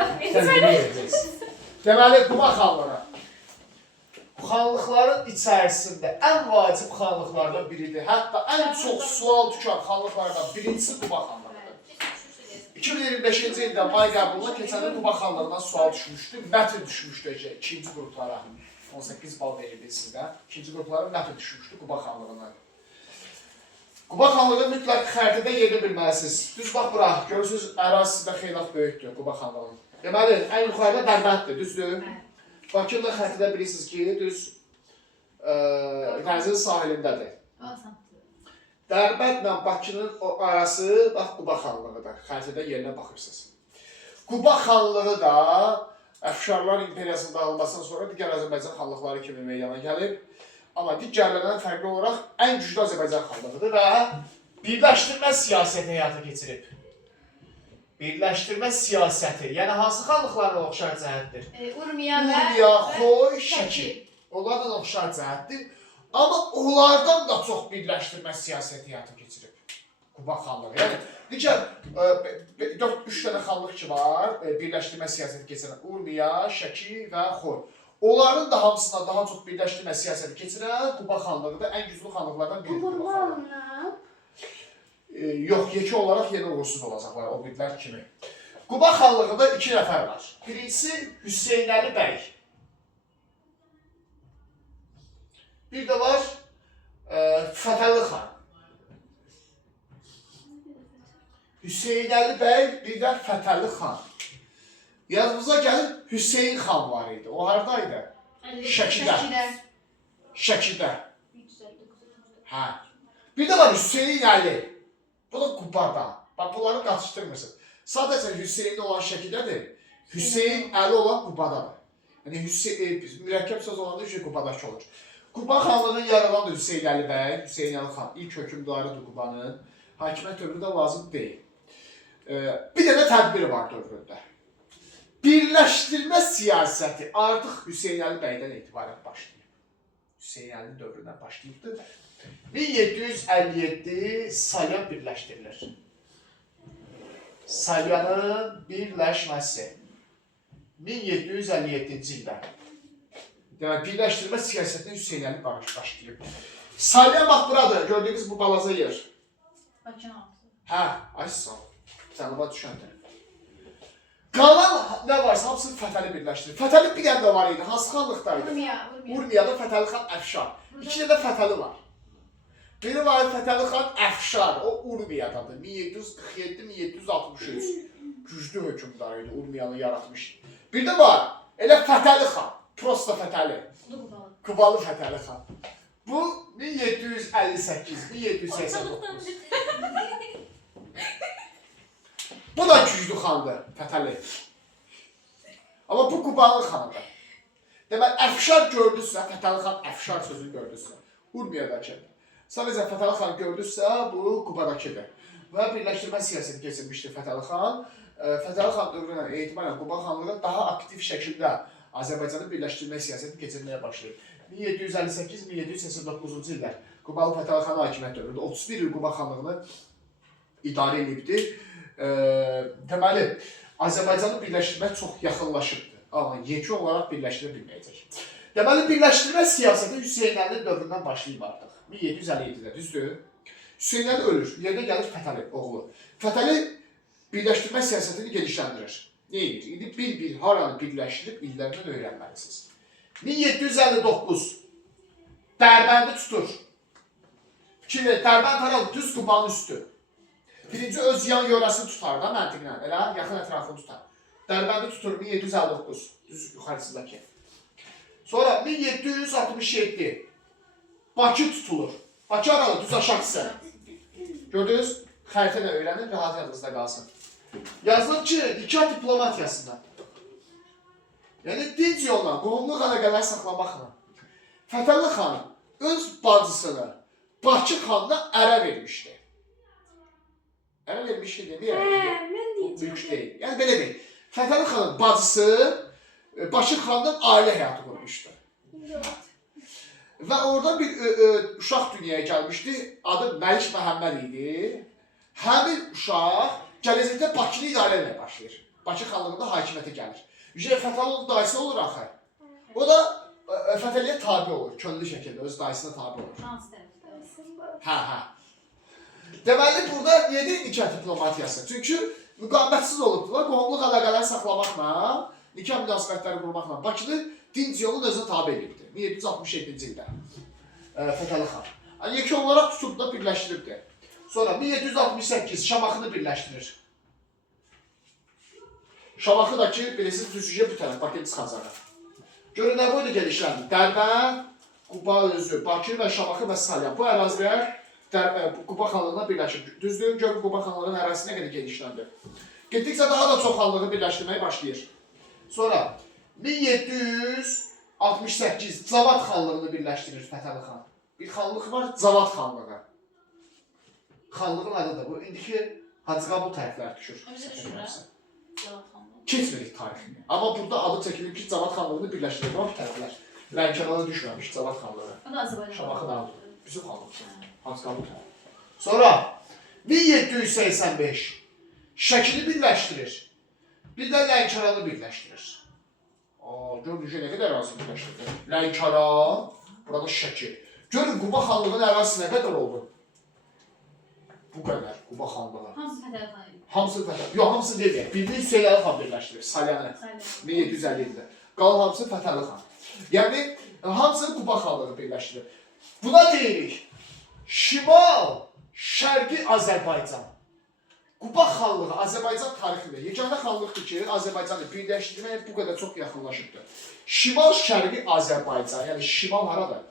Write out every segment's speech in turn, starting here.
Sən bilməyəcəksin. Deməli, Quba xanlığı. Xanlıqların içərisində ən vacib xanlıqlardan biridir. Hətta ən çox sual tutan xanlıqlardan birincisi Quba xanlığıdır. 2025-ci ildə may qəbuluna keçəndə Quba xanlığından sual düşmüşdü. Mətn düşmüşdü ikinci qruplara. 18 bal verildi sizdə. İkinci qruplara mətn düşmüşdü Quba xanlığından. Quba xanlığı mütləq xəritədə yerini bilməlisiniz. Düz bax bura, görürsünüz ərazisi də xeyli böyükdür Quba xanlığının. Deməli, ən yuxarıda Dərbətdir, düzdür? Bakıda xəritədə bilirsiniz ki, düz dənizin sahilindədir. Dərbətlə Bakının arası bax Quba xanlığıdır. Xəritədə yerinə baxırsınız. Quba xanlığı da Əfşarlar İmperiyasının dağılmasından sonra digər Azərbaycan xanlıqları kimi meydana gəlib. Amma digərlərdən fərqli olaraq ən güclü Azərbaycan xanlığıdır və birləşdirmə siyasəti həyata keçirib. Birləşdirmə siyasəti, yəni hansı xanlıqlarla oxşar cəhətdir? Urmiya, Xoy, Şəki. Onlardan oxşar cəhətdir. Amma onlardan da çox birləşdirmə siyasəti həyata keçirib Quba xanlığı. Yəni, digər 4-3 dənə xanlıq ki var, birləşdirmə siyasəti keçirən Urmiya, Şəki və Xoy. Onların da hamısına daha çox birləşdirmə siyasəti keçirən Quba xanlığı da ən güclü xanlıqlardan biridir Quba xanlığı. Yox, yekə olaraq yenə uğursuz olacaqlar o birlər kimi. Quba xanlığında 2 nəfər var. Birincisi Hüseynəli bəy. Bir də var Fətəli xan. Hüseynəli bəy, bir də Fətəli xan. Yanımıza gəlib Hüseyn xan var idi. O haradaydı? Şəkidə. Şəkidə. Hə. Bir də var Hüseyn Əli. Bu da Qubada. Bax, bunları qatışdırmırsın. Sadəcə Hüseyni olan Şəkidədir. Hüseyn Əli olan Qubadadır. Yəni, mürəkkəb söz olanda Qubadakı olur. Quba xanlığının yaradan da Hüseyn Əli bəy, Hüseyn Əli xan, ilk hökümdarıdır Qubanın. Hakimiyyət dövrü də lazım deyil. Bir dənə tədbir var dövründə. Birləşdirmə siyasəti artıq Hüseyn Əli bəydən etibarən başlayıb. Hüseyn Əli dövründən başlayıbdır. 1757 Salyan birləşdirilir. Salyanın birləşməsi 1757-ci ildə. Yəni, birləşdirmə siyasətini Hüseyn Əli başlayıb. Salyan bax buradır, gördüyünüz bu balaca yer. Bakın altı. Hə, açsan, cənuba düşəndir. Qalan nə varsa hamısını Fətəli birləşdirir. Fətəli bir dənə də var idi, hansı xanlıqdaydı? Urmiyada Fətəli xan Əfşar. 2 dənə Fətəli var. Biri var Fətəli xan Əfşar, o Urmiyadadır. 1747-1763 güclü hökümdarıydı, Urmiyanı yaratmışdı. Bir də var, elə Fətəli xan, prosta Fətəli. Qubalı Fətəli xan. Bu 1758-1789. Bu da güclü xandır, Fətəli. Amma bu Qubalı xanıdır. Deməli, Əfşar gördünüzsə, Fətəli xan Əfşar sözünü gördünüzsə, Urmiyadakıdır. Sadəcə Fətəli xan gördünüzsə, bu Qubadakıdır. Və birləşdirmə siyasəti keçirmişdir Fətəli xan. Fətəli xan dövrünə etibarən Quba xanlığı daha aktiv şəkildə Azərbaycanı birləşdirmə siyasəti keçirməyə başlayıb. 1758-1789-cu illər Qubalı Fətəli xan hakimiyyət dövründə 31 il Quba xanlığını idarə edibdir. Deməli, Azərbaycanı birləşdirmək çox yaxınlaşıbdır. Amma yekə olaraq birləşdirə bilməyəcək. Deməli, birləşdirmə siyasəti Hüseyn Əli dövründən başlayıb artıq. 1757-də, düzdür? Hüseyn Əli ölür, yerdə gəlir Fətəli, oğlu. Fətəli birləşdirmə siyasətini genişləndirir. Ne edir? İndi bir-bir haranı birləşdirib illərindən öyrənməlisiniz. 1759 Dərbəndi tutur. Fikirli, Dərbənd haralı düz Qubanın üstü. Birinci öz yan yörəsini tutar da məntiqlə, elə yaxın ətrafını tutar. Dərbəndi tutur 1759, düz yuxarısındakı. Sonra 1767 Bakı tutulur. Bakı haralı düz aşağısı. Gördünüz? Xəritəni öyrənin, rahat yadınızda qalsın. Yazılır ki, nikah diplomatiyasında. Yəni, dinc yolla, qohumluq əlaqələr saxlamaqla. Fətəli xanım öz bacısını Bakı xanına ərə vermişdi. Ərə vermişdi demək, mülk deyil. Yəni, belə deyil. Fətəli xanın bacısı Bakı xandan ailə həyatı qurmuşdu. Və orada bir uşaq dünyaya gəlmişdi, adı Məlik Məhəmməd idi. Həmin uşaq gələcəkdə Bakını idarə etməyə başlayır. Bakı xanlığında hakimiyyətə gəlir. Yüce Fətəli dayısı olur axı. O da Fətəliyə tabi olur, könüllü şəkildə öz dayısına tabi olur. Hansı tərəfdə? Hə. Deməli, burada niyə nikah diplomatiyası? Çünki müqavimətsiz olubdular, qohumluq əlaqələri saxlamaqla, nikah münasibətləri qurmaqla Bakılı dinc yolun özünə tabi edibdi. 1767-ci ildə Fətəli xan. Yekə olaraq tutub da birləşdiribdi. Sonra 1768 Şamaxını birləşdirir. Şamaxı da ki, bilirsiniz, düzücə bu tərəf, Bakı çıxacaq. Görün, nə boyda gedişlərdir? Dərbənd, Quba özü, Bakı və Şamaxı və Salyan. Bu ərazilər Quba xanlığına birləşir. Düzdür, görün Quba xanlığının ərazisi nə qədər genişləndir. Getdikcə daha da çox xanlığı birləşdirməyə başlayır. Sonra 1768 Cavad xanlığını birləşdirir Fətəli xan. Bir xanlıq var, Cavad xanlığı. Xanlığın adıdır bu. İndiki Hacıqabul tərəflər düşür. Bizə düşür, hə? Cavad xanlığı. Keçmirik tarixini. Amma burada adı çəkilir ki, Cavad xanlığını birləşdirir. Bax tərəflər. Lənkərana düşməmiş Cavad xanlığı. O da Azərbaycan. Şamaxı adı. Bizim xanlıq. Hacıqabul tərəf. Sonra 1785 Şəkili birləşdirir. Bir də Lənkəranı birləşdirir. Gördüyünüz nə qədər ərazi birləşdirir. Lənkəran, burada Şəkil. Görün Quba xanlığının ərazisi nə qədər oldu? Bu qədər Quba xanlığı. Hamısı Fətəli xan idi. Hamısı Fətəli. Yox, hamısı deyil. Birini Hüseyinəli xan birləşdirir. Salyanı. 1750-də. Qalan hamısı Fətəli xan. Yəni, hamısını Quba xanlığı birləşdirir. Buna deyirik. Şimal, Şərqi Azərbaycan. Quba xanlığı Azərbaycan tarixində yeganə xanlıqdır ki, Azərbaycanı birləşdirməyə bu qədər çox yaxınlaşıbdır. Şimal, Şərqi Azərbaycan, yəni şimal haradır?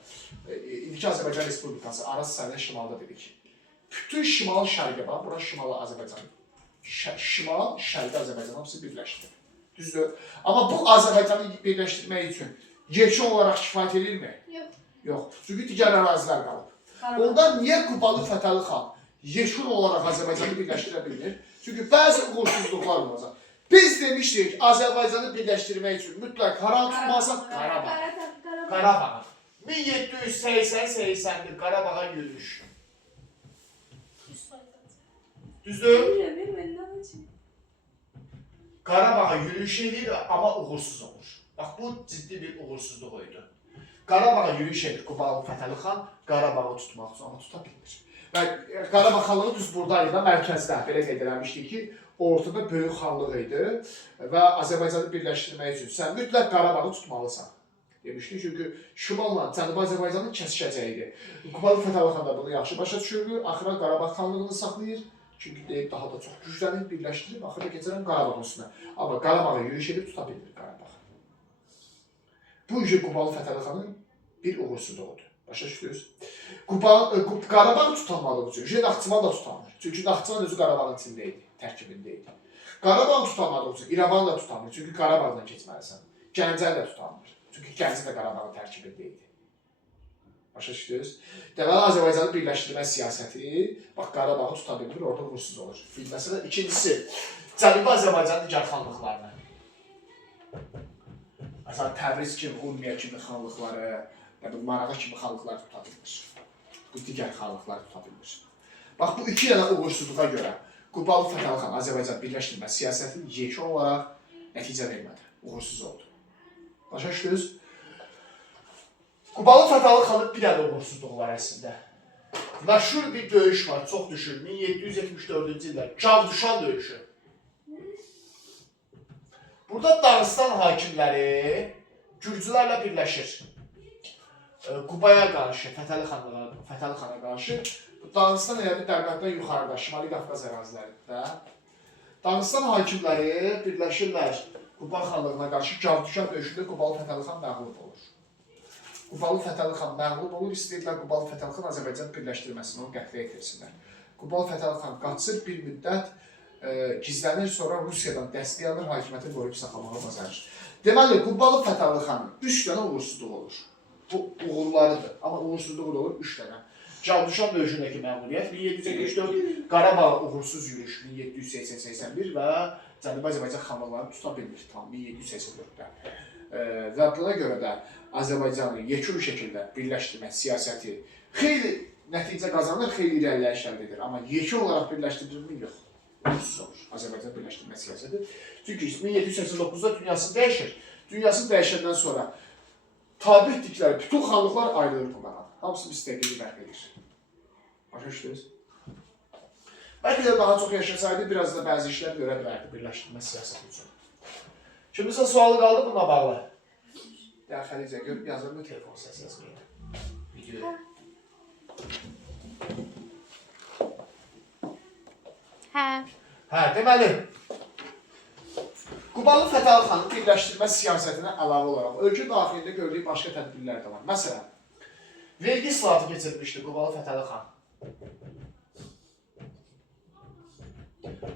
İndiki Azərbaycan Respublikası, Araz sahilində şimalda dedik. Bütün şimal şərqə bax, bura şimal Azərbaycan. Şimal, şərqi Azərbaycan hamısı birləşdirir. Düzdür? Amma bu Azərbaycanı birləşdirmək üçün yekun olaraq kifayət edirmi? Yox. Yox. Çünki digər ərazilər qalıb. Ondan niyə Qubalı Fətəli xan yekun olaraq Azərbaycanı birləşdirə bilmir? Çünki bəzi uğursuzluqlar olacaq. Biz demişdik Azərbaycanı birləşdirmək üçün mütləq haram tutmalısan Qarabağ. Qarabağ. 1780-81 Qarabağa yürüyüş. Düzdür? Qarabağa yürüyüş edir, amma uğursuz olur. Bax, bu ciddi bir uğursuzluq idi. Qarabağa yürüyüş edir Qubalı Fətəli xan, Qarabağı tutmaq üçün, amma tuta bilmir. Və Qarabağ xanlığı düz buradaydı, mərkəzdə belə qeyd eləmişdik ki, ortada böyük xanlıq idi və Azərbaycanı birləşdirmək üçün sən mütləq Qarabağı tutmalısan demişdik. Çünki Şimalla Cənubi Azərbaycanın kəsişəcəyidir. Qubalı Fətəli xan da bunu yaxşı başa düşürdü, axıra Qarabağ xanlığını saxlayır. Çünki deyib daha da çox güclənib, birləşdirib, axırda keçirəm Qarabağın üstünə. Amma Qarabağa yürüyüş edib tuta bilmir Qarabağ. Bu Qubalı Fətəli xanın bir uğursuzluğudur. Başa düşdünüz? Qarabağ tutanmadığı üçün Naxçıvan da tutanmır. Çünki Naxçıvan özü Qarabağın içində idi, tərkibində idi. Qarabağ tutanmadığı üçün İrəvan da tutanmır. Çünki Qarabağdan keçməlisən. Gəncə də tutanmır. Çünki Gəncə də Qarabağın tərkibində idi. Başa düşdünüz? Deməli, Azərbaycanı birləşdirmə siyasəti, bax, Qarabağı tuta bilmir, orada uğursuz olur. Məsələn, ikincisi, Cənubi Azərbaycanın digər xanlıqlarını. Məsələn, Təbriz kimi, Urmiya kimi xanlıqları, Marağa kimi xanlıqlar tuta bilmir. Bu digər xanlıqlar tuta bilmir. Bax, bu iki dənə uğursuzluğa görə Qubalı Fətəli xan Azərbaycan birləşdirmə siyasəti yekun olaraq nəticə vermədi, uğursuz oldu. Başa düşdünüz? Qubalı Fətəli xanın bir dənə uğursuzluğu var əslində. Məşhur bir döyüş var, çox düşür. 1774-cü ildə Cavduşan döyüşü. Burada Dağıstan hakimləri Gürcülərlə birləşir. Qubaya qarşı, Fətəli xana qarşı. Dağıstan elə bir Dərbənddən yuxarıda, Şimali Qafqaz ərazilərində. Dağıstan hakimləri birləşirlər Quba xanlığına qarşı Cavduşan döyüşündə Qubalı Fətəli xan məğlub olur. Qubalı Fətəli xan məğlub olur, istəyirlər Qubalı Fətəli xan Azərbaycan birləşdirməsini, onu qətlə yetirsinlər. Qubalı Fətəli xan qaçır, bir müddət gizlənir, sonra Rusiyadan dəstək alır, hakimiyyəti qoruyub saxlamağa bacarır. Deməli, Qubalı Fətəli xanın 3 dənə uğursuzluğu olur. Bu uğurlarıdır, amma uğursuzluğu da olur 3 dənə. Cavduşan döyüşündəki məğlubiyyət 1774, Qarabağ uğursuz yürüyüş 1780-81 və Cənubi Azərbaycan xanlıqlarını tuta bilmir tam 1784-də. Və buna görə də Azərbaycanı yekun şəkildə birləşdirmə siyasəti xeyli nəticə qazanır, xeyli irəliləyişlər edir. Amma yekun olaraq birləşdirilmir yox. uğursuz olur. Azərbaycan birləşdirmə siyasəti. Çünki 1789-da dünyası dəyişir. Dünyası dəyişəndən sonra tabi etdikləri bütün xanlıqlar ayrılır bunlara. Hamısı müstəqillik bərpa edir. Başa düşdünüz? Bəlkə də daha çox yaşasaydı, biraz da bəzi işlər görə bilərdi birləşdirmə siyasəti üçün. Kimsə sualı qaldı bununla bağlı? Ya Xəlicə, görüb yazır mı telefon səsi yazmayı? Videoya. Hə, deməli, Qubalı Fətəli xanın birləşdirmə siyasətinə əlavə olaraq ölkə daxilində gördüyü başqa tədbirlər də var. Məsələn, vergi islahatı keçirmişdi Qubalı Fətəli xan.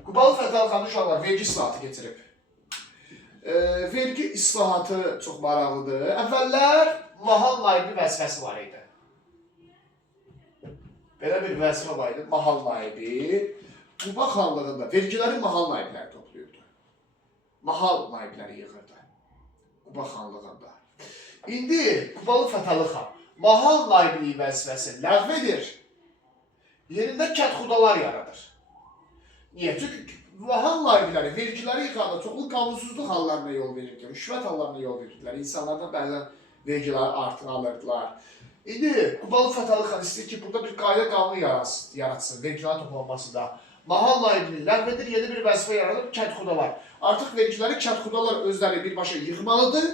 Qubalı Fətəli xanın uşaqlar vergi islahatı keçirib. Vergi islahatı çox maraqlıdır. Əvvəllər mahal naibi vəzifəsi var idi. Belə bir vəzifə var idi, mahal naibi. Quba xanlığında vergiləri mahal naibləri toplayırdı. Mahal naibləri yığırdı Quba xanlığında. İndi Qubalı Fətəli xan mahal naibliyi vəzifəsini ləğv edir. Yerində kətxudalar yaradır. Niyə? Çünki mahal naibləri vergiləri yığanda çoxlu qanunsuzluq hallarına yol verirdi, rüşvət hallarına yol verirdilər. İnsanlardan bəzən vergiləri artıq alırdılar. İndi Qubalı Fətəli xan istəyir ki, burada bir qayda qanunu yaratsın, vergilərin toplanmasında. Mahal naibliyini ləğv edir, yeni bir vəzifə yaradır, kətxudalar. Artıq vergiləri kətxudalar özləri birbaşa yığmalıdır,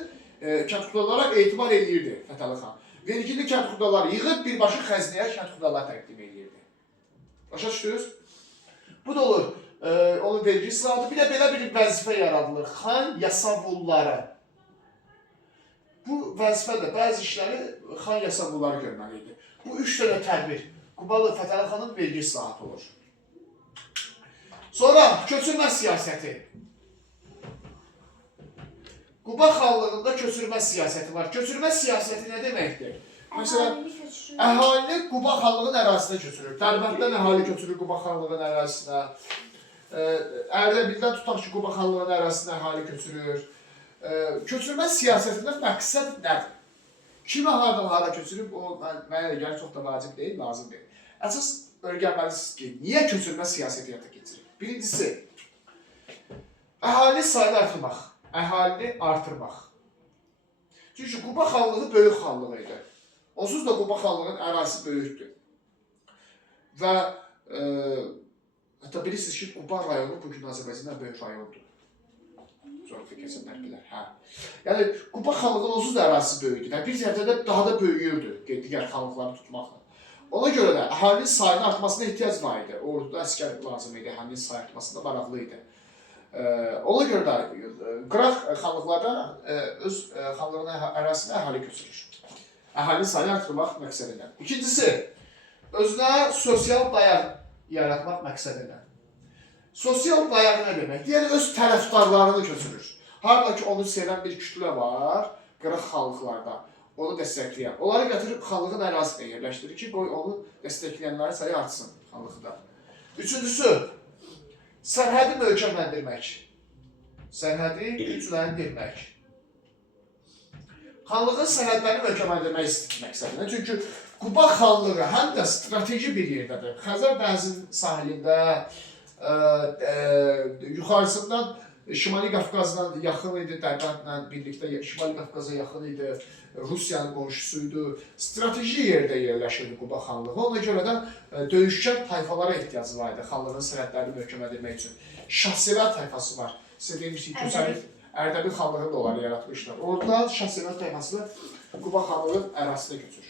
kətxudalara etibar edirdi Fətəli xan. Vergili kətxudalar yığıb birbaşa xəzinəyə kətxudalar təqdim edirdi. Başa düşdünüz? Bu da olur, onun vergi islahatı. Bir də belə bir vəzifə yaradılır, xan yasavulları. Bu vəzifədə bəzi işləri xan yasavulları görməli idi. Bu üç dənə tədbir Qubalı Fətəli xanın vergi islahatı olur. Sonra köçürmə siyasəti. Quba xanlığında köçürmə siyasəti var. Köçürmə siyasəti nə deməkdir? Məsələn, əhalini Quba xanlığının ərazisinə köçürür. Dərbənddən əhali köçürür Quba xanlığının ərazisinə. Ərdəbildən tutaq ki, Quba xanlığının ərazisinə əhali köçürür. Köçürmə siyasətində məqsəd nədir? Kimi haradan hara köçürüb, o mənə gəlir çox da vacib deyil, lazım deyil. Əsas öyrənməlisiniz ki, niyə köçürmə siyasəti həyata keçirir? Birincisi, əhali sayını artırmaq, əhalini artırmaq. Çünki Quba xanlığı böyük xanlığı idi. Onsuz da Quba xanlığının ərazisi böyükdür. Və hətta bilirsiniz ki, Quba rayonu bugün Azərbaycanın böyük rayondur. Coğrafi keçənlər bilər. Yəni, Quba xanlığının onsuz da ərazisi böyükdür və bir tərəfdə daha da böyüyürdü digər xanlıqları tutmaqla. Ona görə də əhalinin sayının artmasına ehtiyac var idi. Orduda əskər lazım idi, əhalinin sayı artmasında maraqlı idi. Ona görə də qıraq xanlıqlarda öz xanlığının ərazisinə əhali köçürür. Əhalinin sayını artırmaq məqsədilə. İkincisi, özünə sosial dayaq yaratmaq məqsədilə. Sosial dayaq nə demək? Yəni, öz tərəfdarlarını köçürür. Harada ki, onu sevən bir kütlə var, qıraq xanlıqlarda. Onu dəstəkləyən. Onları gətirib xanlığın ərazisinə yerləşdirir ki, qoy onu dəstəkləyənlərin sayı artsın xanlıqda. Üçüncüsü, sərhədi möhkəmləndirmək. Sərhədi gücləndirmək. Xanlığın sərhədlərini möhkəmləndirmək istəyir məqsədində. Çünki Quba xanlığı həm də strateji bir yerdədir. Xəzər dənizinin sahilində, yuxarısından Şimali Qafqazla yaxın idi, Dərbəndlə birlikdə Şimali Qafqaza yaxın idi, Rusiyanın qonşusuydu. Strateji yerdə yerləşirdi Quba xanlığı. Ona görə də döyüşkar tayfalara ehtiyacı var idi xanlığın sərhədlərini möhkəmləndirmək üçün. Şahsevər tayfası var. Sizə demişdik ki, Ərdəbil xanlığını da onları yaratmışlar. Orada Şahsevər tayfası Quba xanlığının ərazisinə köçür.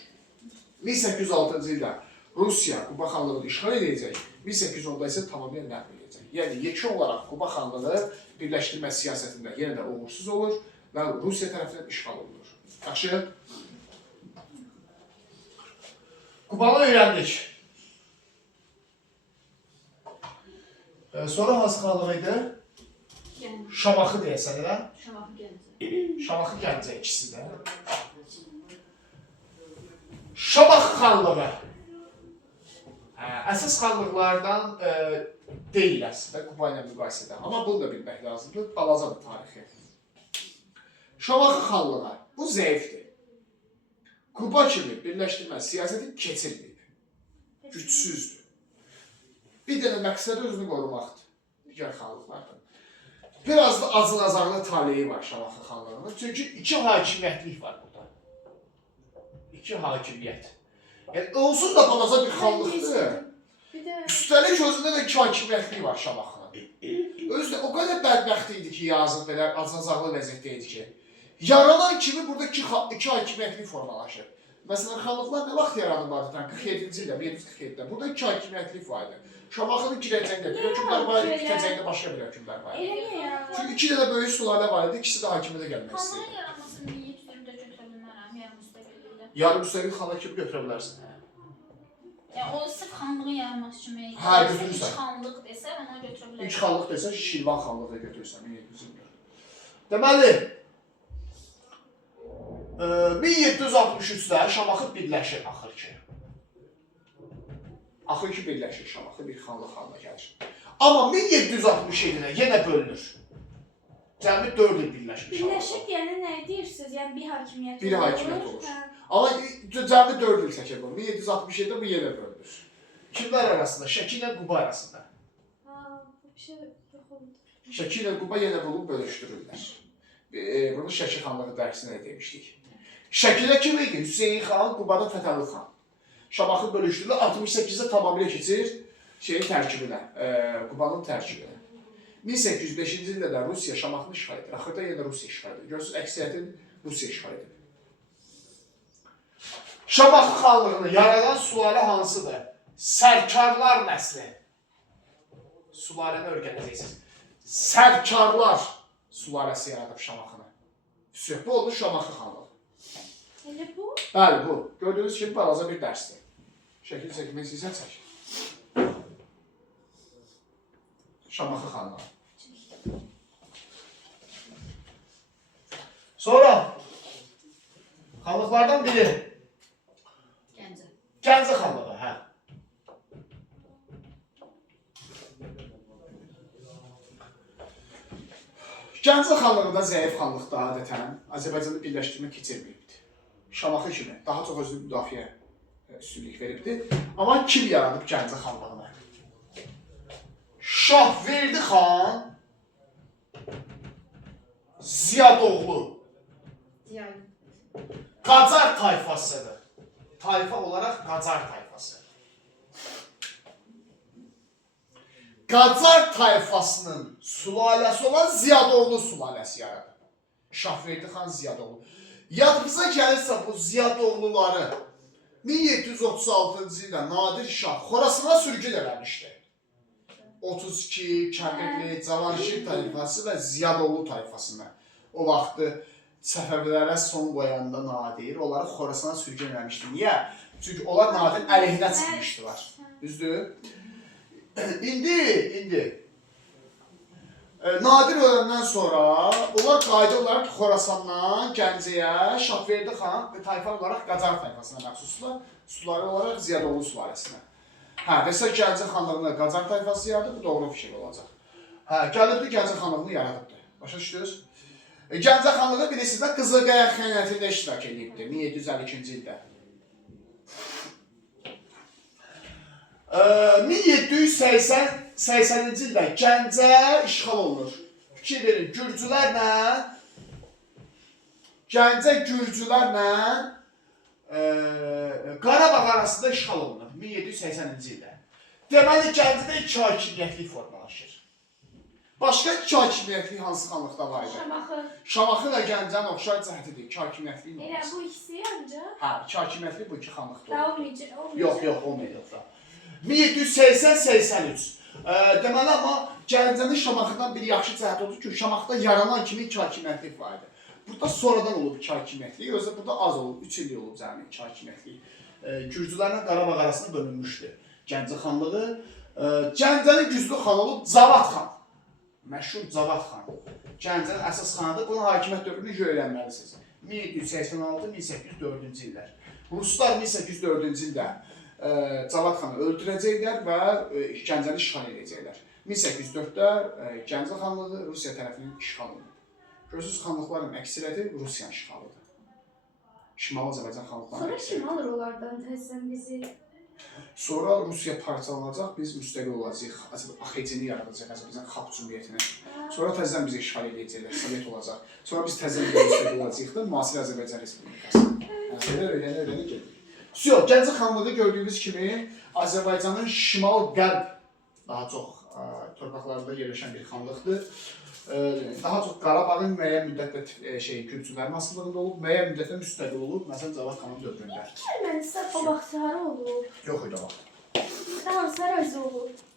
1806-cı ildə Rusiya Quba xanlığını işğal edəcək, 1810-da isə tamamilə ləğv edəcək. Yəni, yekun olaraq Quba xanlığı birləşdirmə siyasətində yenə də uğursuz olur və Rusiya tərəfindən işğal olunur. Yaxşı. Qubanı öyrəndik. Sonra hansı xanlığı idi? Şamaxı deyəsən, elə? Şamaxı Gəncə. Şamaxı Gəncə ikisi də. Şamaxı xanlığı. Əsas xanlıqlardan deyil əslində Quba ilə müqayisədə. Amma bunu da bilmək lazımdır. Balacadır tarixi. Şamaxı xanlığı. Bu zəifdir. Quba kimi birləşdirmə siyasəti keçirməyib. Gücsüzdür. Bir dənə məqsədi özünü qorumaqdır. digər xanlıqlardan. Biraz da acınacaqlı taleyi var Şamaxı xanlığının. Çünki iki hakimiyyətlik var burada. İki hakimiyyət. Yəni onsuz da balaca bir xanlıqdır. Üstəlik özündə də iki hakimiyyətlik var Şamaxının. Özü də o qədər bədbəxt idi ki, yazın belə acınacaqlı vəziyyətdə idi ki. Yaranan kimi burada iki hakimiyyətlik formalaşır. Məsələn, xanlıqlar nə vaxt yaranıb adətən? 47-ci ildə, 1747-də. Burada iki hakimiyyətlik var idi. Şamaxının girəcəyində bir hökmdar var idi, bitəcəyində başqa bir hökmdar var idi. Çünki iki dənə böyük sülalə var idi, ikisi də hakimiyyətə gəlmək istəyirdi. Xanlığın yaranmasını 1720-də götürə bilmərəm, yarım müstəqilliklə. Yarım müstəqil xanlığı kimi götürə bilərsən. Yəni o sırf xanlığın yaranması kimi. Hə, götürürsən. İlk xanlıq desə, ona götürə bilərəm. İlk xanlıq desə, Şirvan xanlığı da götürürsən 1720-də. Deməli, 1763-də Şamaxı birləşir axır ki. Axır ki birləşir Şamaxı, bir xanlıq halına gəlir. Amma 1767-də yenə bölünür. Cəmi 4 il birləşmiş. Birləşib yəni nə deyirsiniz? Yəni bir hakimiyyət olur. Bir hakimiyyət olur. Amma cəmi 4 il çəkir bu. 1767-də bu yenə bölünür. Kimlər arasında? Şəki ilə Quba arasında. Bir şey yox oldu. Şəki ilə Quba yenə bulub bölüşdürürlər. Bunu Şəki xanlığı dərsində demişdik. Şəkidə kim idi? Hüseyin xan, Qubada Fətəli xan. Şamaxı bölüşdürülür, 68-də tamamilə keçir şeyin tərkibinə, Qubanın tərkibinə. 1805-ci ildə də Rusiya Şamaxını işğal edir. Axırda yenə Rusiya işğal edir. Görürsünüz, əksəriyyətin Rusiya işğal edir. Şamaxı xanlığını yaradan sülalə hansıdır? Sərkarlar nəsli. Sülaləni öyrənəcəksiniz. Sərkarlar sülaləsi yaradıb Şamaxını. Bu oldu Şamaxı xanlığı. Elə bu? Bəli, bu. Gördüyünüz kimi balaca bir dərsdir. Şəkil çəkmək istəyirsən çək. Şamaxı xanlığı. Sonra xanlıqlardan biri. Gəncə. Gəncə xanlığı, hə. Gəncə xanlığı da zəif xanlıqda adətən Azərbaycanı birləşdirmə keçirməyibdir. Şamaxı kimi daha çox özünü müdafiə üstünlük veribdir. Amma kim yaradıb Gəncə xanlığını? Şahverdi xan Ziyadoğlu. Qacar tayfasıdır. Tayfa olaraq Qacar tayfası. Qacar tayfasının sülaləsi olan Ziyadoğlu sülaləsi yaradıb. Şahverdi xan Ziyadoğlu. Yadınıza gəlirsə bu Ziyadoğluları 1736-cı ildə Nadir Şah Xorasana sürgün eləmişdi. 32, Kəbirli, Cavanşir tayfası və Ziyadoğlu tayfasına. O vaxtı Səfəvilərə son qoyanda Nadir onları Xorasana sürgün eləmişdi. Niyə? Çünki onlar Nadir əleyhinə çıxmışdılar. Düzdür? İndi Nadir öləndən sonra onlar qayda olaraq Xorasandan Gəncəyə, Şahverdi xan və tayfa olaraq Qacar tayfasına məxsuslar, suları olaraq Ziyadoğlu sülaləsinə. Hə, desək Gəncə xanlığını Qacar tayfası yaradı, bu doğru fikir olacaq. Hə, gəlibdir Gəncə xanlığını yaradıbdır. Başa düşdünüz? Gəncə xanlığı bilirsiniz də Qızılqaya xəyanətində iştirak edibdir 1752-ci ildə. 1780-ci ildə Gəncə işğal olunur. Fikir verin, Gəncə Gürcülərlə Qarabağ arasında işğal olunur 1780-ci ildə. Deməli, Gəncədə iki hakimiyyətlik formalaşır. Başqa iki hakimiyyətlik hansı xanlıqda var idi? Şamaxı və Gəncənin oxşar cəhətidir, iki hakimiyyətlik olmaz. Elə bu ikisi ancaq? Hə, iki hakimiyyətlik bu iki xanlıqda olur. Olmayacaq. Yox, olmayacaq. 1780-83. Deməli, amma Gəncənin Şamaxıdan bir yaxşı cəhət oldu ki, Şamaxıda yaranan kimi iki hakimiyyətlik var idi. Burada sonradan olub iki hakimiyyətlik, özü burada az olub, 3 illik olub cəmi iki hakimiyyətlik. Gürcülərlə Qarabağ arasında bölünmüşdü Gəncə xanlığı. Gəncənin güclü xanı olub Cavad xan. Məşhur Cavad xan. Gəncənin əsas xanıdır, bunun hakimiyyət dövrünü öyrənməlisiniz. 1786-1804-cü illər. Ruslar 1804-cü ildə Cavad xanı öldürəcəklər və Gəncəni işğal edəcəklər. 1804-də Gəncə xanlığı Rusiya tərəfindən işğal olunur. Görürsünüz, xanlıqların əksəriyyəti Rusiyanın işğalıdır. Şimali Azərbaycan xanlıqlarının Sonra kim alır onlardan təzən bizi? Sonra Rusiya parçalanacaq, biz müstəqil olacağıq. AXC-ni yaradacaq, Azərbaycan Xalq Cümhuriyyətini. Sonra təzədən bizi işğal edəcəklər, Sovet olacaq. Sonra biz təzədən müstəqil olacağıq da müasir Azərbaycan Respublikası. Belə öyrənə gedir. Vəsiyo, Gəncə xanlığı gördüyünüz kimi Azərbaycanın şimal-qərb daha çox torpaqlarında yerləşən bir xanlıqdır. Daha çox Qarabağın müəyyən müddətdə Gürcülərin asılılığında olub, müəyyən müddətdə müstəqil olub, məsələn Cavad xanın dövründə. Ermənistan o vaxt hara olub? Yox idi o vaxt. Hansı ərazi olub?